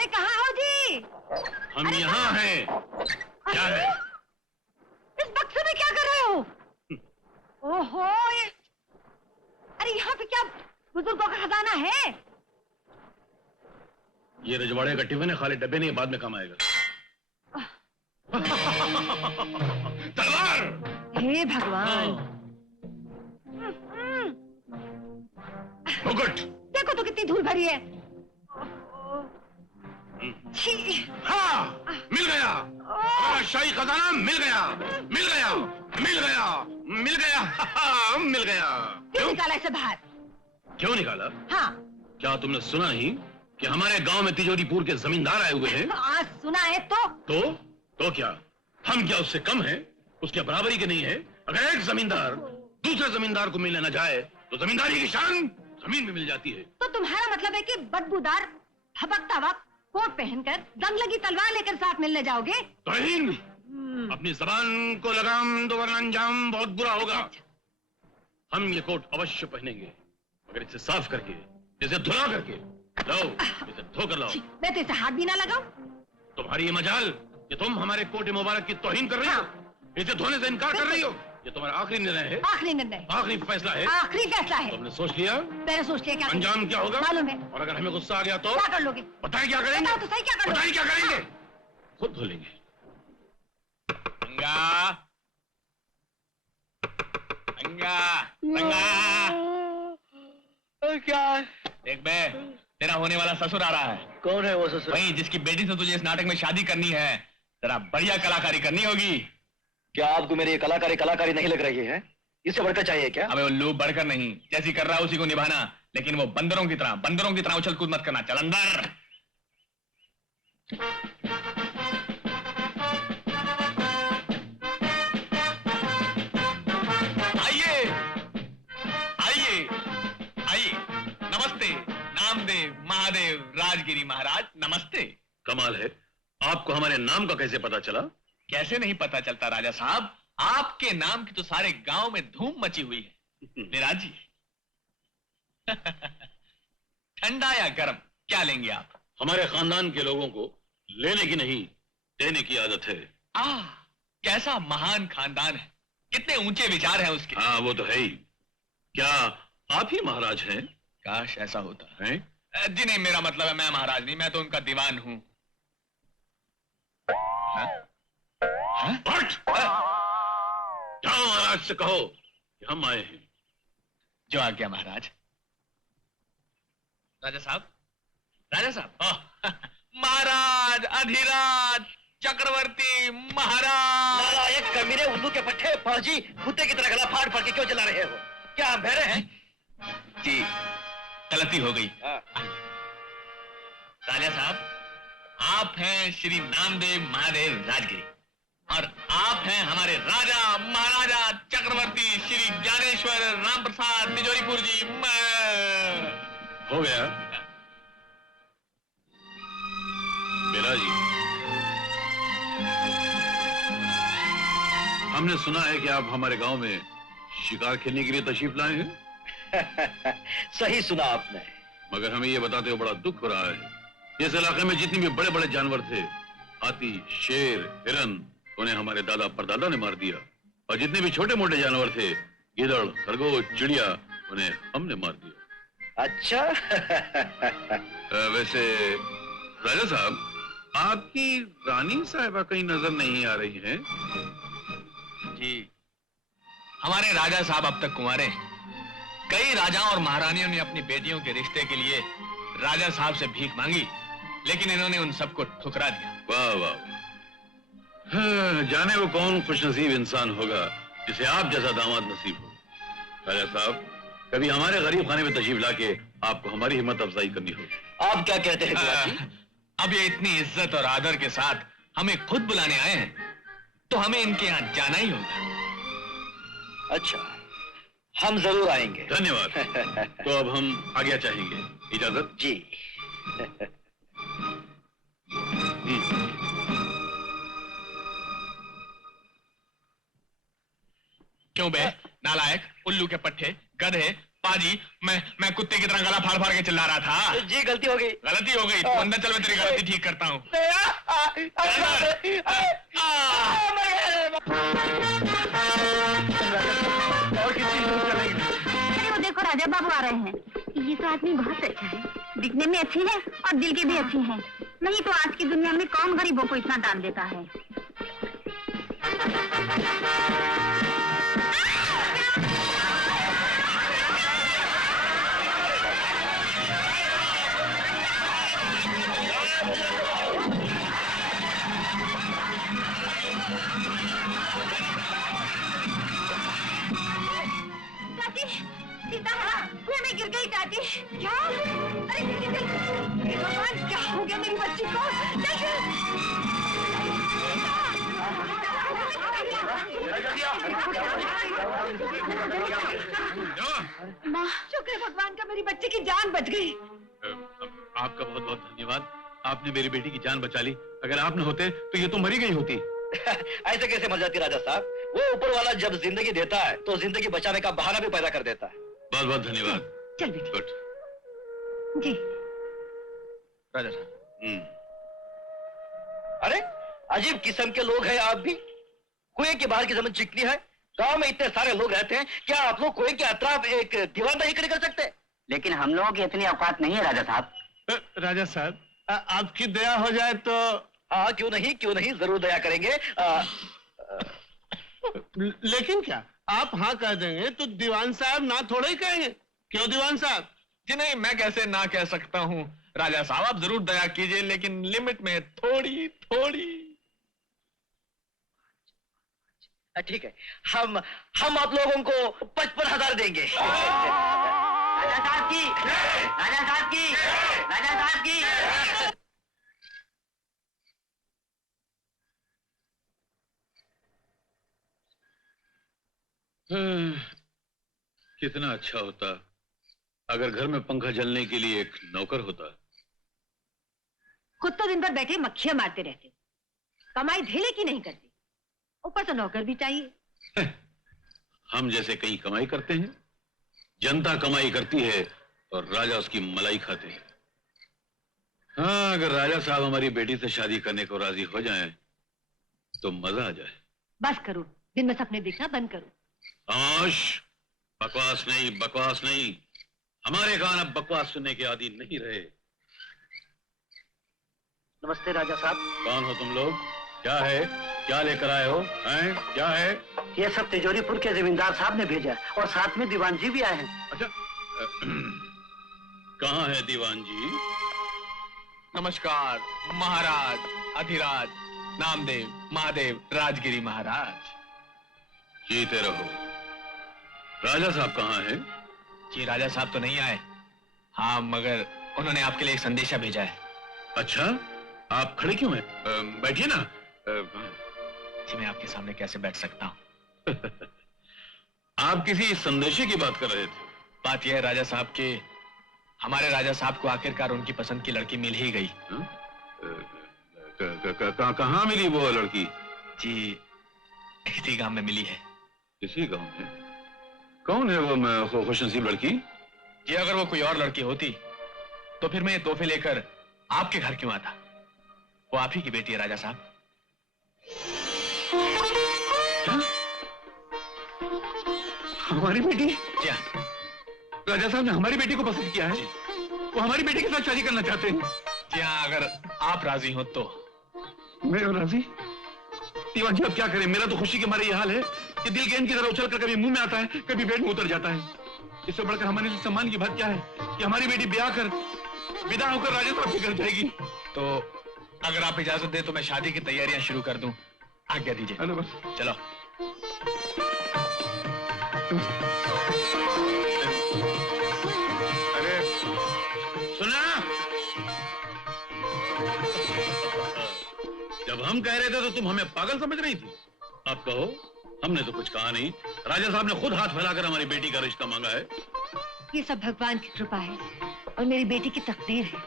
अरे कहाँ हो जी? हम यहाँ हैं। क्या है? इस बक्से में क्या कर रहे हो? ओहो, अरे यहाँ पे क्या बुजुर्गों का खजाना है? ये रजवाड़े का टिफिन है, खाली डब्बे नहीं, बाद में काम आएगा। तलवार! हे भगवान! मुकुट! देखो तो कितनी धूल भरी है। हाँ, मिल गया। हमारा शाही खजाना मिल गया, मिल गया, मिल गया, मिल गया, मिल गया। क्यों निकाला इसे बाहर? क्यों निकाला? हाँ। क्या तुमने सुना नहीं कि हमारे गांव में तिजोरीपुर के जमींदार आए हुए हैं? आज सुना है तो? तो क्या? हम क्या उससे कम हैं? उसके बराबरी के नहीं है? अगर एक जमींदार दूसरे जमींदार को मिलने न जाए तो जमींदारी की शान जमीन में मिल जाती है। तो तुम्हारा मतलब है कि बदबूदार भभकता हुआ कोट पहनकर दंग लगी तलवार लेकर साथ मिलने जाओगे? तौहीन! अपनी जबान को लगाम दो वरना अंजाम बहुत बुरा होगा। हम ये कोट अवश्य पहनेंगे, मगर इसे साफ करके, इसे धुला करके लाओ, इसे धोकर लाओ। मैं तो इसे हाथ भी ना लगाऊं। तुम्हारी ये मजाल कि तुम हमारे कोट मुबारक की तौहीन कर रही हो, इसे धोने से इनकार कर रही हो। ये तुम्हारा आखिरी निर्णय है। आखिरी निर्णय, आखिरी फैसला है। आखिरी फैसला है। तुमने सोच लिया? मैंने सोच लिया। क्या अंजाम क्या होगा मालूम है। और अगर हमें गुस्सा आ गया तो क्या कर लोगे? बताएं क्या करेंगे? बताओ तो सही, क्या कर बताएं क्या करेंगे? खुद धुलेंगे। अंगा, अंगा, अंगा। क्या? देख बे, तेरा होने वाला ससुर आ रहा है। कौन है वो ससुर? वही जिसकी बेटी से तुझे इस नाटक में शादी करनी है। तेरा बढ़िया कलाकारी करनी होगी। क्या आपको मेरी कलाकारी नहीं लग रही है? इससे बढ़कर चाहिए क्या? अबे उल्लू, बढ़कर नहीं, जैसी कर रहा है उसी को निभाना, लेकिन वो बंदरों की तरह उछल कूद मत करना। चल अंदर। आइए आइए आइए। नमस्ते नामदेव महादेव राजगिरी महाराज, नमस्ते। कमाल है, आपको हमारे नाम का कैसे पता चला? कैसे नहीं पता चलता राजा साहब, आपके नाम की तो सारे गांव में धूम मची हुई है। निराज जी, ठंडा या गर्म क्या लेंगे आप? हमारे खानदान के लोगों को लेने की नहीं, देने की आदत है। कैसा महान खानदान है, कितने ऊंचे विचार हैं उसके। हाँ, वो तो है ही। क्या आप ही महाराज हैं? काश ऐसा होता है। जी नहीं, मेरा मतलब है मैं महाराज नहीं, मैं तो उनका दीवान हूं। जाओ महाराज से कहो कि हम आए हैं। जो आ गया महाराज। राजा साहब, राजा साहब। महाराज, अधिराज, चक्रवर्ती, महाराज। नालायक कमीने, उल्लू के पट्टे, फौजी कुत्ते की तरह गला फाड़ फाड़ के क्यों चला रहे हो? क्या हम बहरे हैं? जी, गलती हो गई। राजा साहब, आप हैं श्री नामदेव महादेव राजगिरी और आप हैं हमारे राजा महाराजा चक्रवर्ती श्री ज्ञानेश्वर राम प्रसाद तिजोरीपुर जी। हो गया बेला जी, हमने सुना है कि आप हमारे गांव में शिकार खेलने के लिए तशरीफ लाए हैं। सही सुना आपने। मगर हमें यह बताते हुए बड़ा दुख हो रहा है, इस इलाके में जितने भी बड़े बड़े जानवर थे, हाथी, शेर, हिरन, उन्हें हमारे दादा परदादा ने मार दिया, और जितने भी छोटे मोटे जानवर थे, गिदड़, खरगोश, चिड़िया, उन्हें हमने मार दिया। अच्छा। वैसे राजा साहब, आपकी रानी साहिबा कहीं नजर नहीं आ रही है? जी, हमारे राजा साहब अब तक कुंवारे हैं। कई राजाओं और महारानियों ने अपनी बेटियों के रिश्ते के लिए राजा साहब से भीख मांगी, लेकिन इन्होंने उन सबको ठुकरा दिया। वाह वाह, हाँ, जाने वो कौन खुशनसीब इंसान होगा जिसे आप जैसा दामाद नसीब हो। राजा साहब, कभी हमारे गरीब खाने में तशरीफ लाके आपको हमारी हिम्मत अफजाई करनी होगी। आप क्या कहते हैं? अब ये इतनी इज्जत और आदर के साथ हमें खुद बुलाने आए हैं, तो हमें इनके यहाँ जाना ही होगा। अच्छा, हम जरूर आएंगे। धन्यवाद। तो अब हम आज्ञा चाहेंगे। इजाजत। जी। क्यों बे नालायक, उल्लू के पट्टे, गधे, पाजी, मैं कुत्ते की तरह गला फाड़ फाड़ के चिल्ला रहा था। जी गलती हो गई। गलती हो गई तो अंदर चल, मैं तेरी गलती ठीक करता हूँ। और किसी दूर चलेंगे। अरे वो देखो राजा बाबू आ रहे हैं। ये तो आदमी बहुत अच्छा है, दिखने में अच्छी है और दिल के भी अच्छे हैं। नहीं तो आज की दुनिया में कौन गरीबों को इतना डाल देता है। चाची, सीता कुएं में गिर गई चाची। क्या? अरे भगवान, क्या हो गया मेरी बच्ची को? माँ, शुक्र है भगवान का, मेरी बच्ची की जान बच गई। आपका बहुत बहुत धन्यवाद। आपने मेरी बेटी की जान बचा ली। अगर आप न होते तो ये तो मरी गई होती। ऐसे कैसे मर जाती राजा साहब? वो ऊपर वाला जब जिंदगी देता है तो जिंदगी बचाने का बहाना भी पैदा कर देता है। बहुत बहुत धन्यवाद। चल बेटी। गुड। जी राजा साहब, अरे अजीब किस्म के लोग हैं आप भी। कुएं के बाहर की जमीन चिकनी है, गांव में इतने सारे लोग रहते हैं, क्या आप लोग कुएं के अतराफ एक दीवार नहीं खड़ी कर सकते? लेकिन हम लोगों की इतनी औकात नहीं है राजा साहब। राजा साहब, आपकी दया हो जाए तो। हाँ क्यों नहीं, जरूर दया करेंगे। लेकिन क्या आप हाँ कह देंगे तो दीवान साहब ना थोड़े ही कहेंगे? क्यों दीवान साहब? जी नहीं, मैं कैसे ना कह सकता हूँ। राजा साहब आप जरूर दया कीजिए, लेकिन लिमिट में थोड़ी थोड़ी। ठीक है, हम आप लोगों को 55,000 देंगे। राजा साहब की, राजा साहब की, राजा साहब की। कितना अच्छा होता अगर घर में पंखा जलने के लिए एक नौकर होता। खुद तो दिन भर बैठे मक्खियां मारते रहते हो, कमाई ढेले की नहीं करते, ऊपर से नौकर भी चाहिए। हम जैसे कहीं कमाई करते हैं? जनता कमाई करती है और राजा उसकी मलाई खाते हैं। हाँ, अगर राजा साहब हमारी बेटी से शादी करने को राजी हो जाएं, तो मजा आ जाए। बस करो, दिन में सपने देखना बंद करो। खामोश, बकवास नहीं। हमारे कान अब बकवास सुनने के आदी नहीं रहे। नमस्ते राजा साहब। कौन हो तुम लोग? क्या है? क्या लेकर आए हो? हैं? क्या है? ये सब तिजोरीपुर के जमींदार साहब ने भेजा और साथ में दीवान जी भी आए हैं। अच्छा, कहाँ है दीवान जी? नमस्कार महाराज, अधिराज, नामदेव, महादेव, राजगिरी महाराज। जीते रहो। राजा साहब कहाँ हैं? जी राजा साहब तो नहीं आए। हाँ, मगर उन्होंने आपके लिए एक संदेशा भेजा है। अच्छा, आप खड़े क्यों हैं? बैठिए ना। जी मैं आपके सामने कैसे बैठ सकता हूँ? आप किसी संदेशे की बात कर रहे थे? बात यह है राजा साहब के हमारे राजा साहब को आखिरकार उनकी पसंद की लड़की मिल ही गई। कहाँ मिली वो लड़की? जी इसी गांव में मिली है। इसी गांव में? कौन है वो खुशनसीब लड़की? जी अगर वो कोई और लड़की होती तो फिर मैं ये तोहफे लेकर आपके घर क्यों आता? वो आप ही की बेटी है राजा साहब। हमारी बेटी? जी हाँ। राजा साहब ने हमारी बेटी को पसंद किया है। वो हमारी बेटी के साथ शादी करना चाहते हैं। जी हाँ, अगर आप राजी हो तो। मैं राजी? दीवान जी अब क्या करें? मेरा तो खुशी के मारे ये हाल है कि दिल गेंद की तरह उछल कर कभी मुंह में आता है, कभी पेट में उतर जाता है। इससे बढ़कर हमारे लिए सम्मान की बात क्या है कि हमारी बेटी ब्याह कर विदा होकर राजा साहब के घर जाएगी। तो अगर आप इजाजत दे तो मैं शादी की तैयारियां शुरू कर दूं। आज्ञा दीजिए। हेलो बस। चलो। अरे सुना, जब हम कह रहे थे तो तुम हमें पागल समझ रही थी। अब कहो, हमने तो कुछ कहा नहीं। राजा साहब ने खुद हाथ फैलाकर हमारी बेटी का रिश्ता मांगा है। ये सब भगवान की कृपा है और मेरी बेटी की तकदीर है।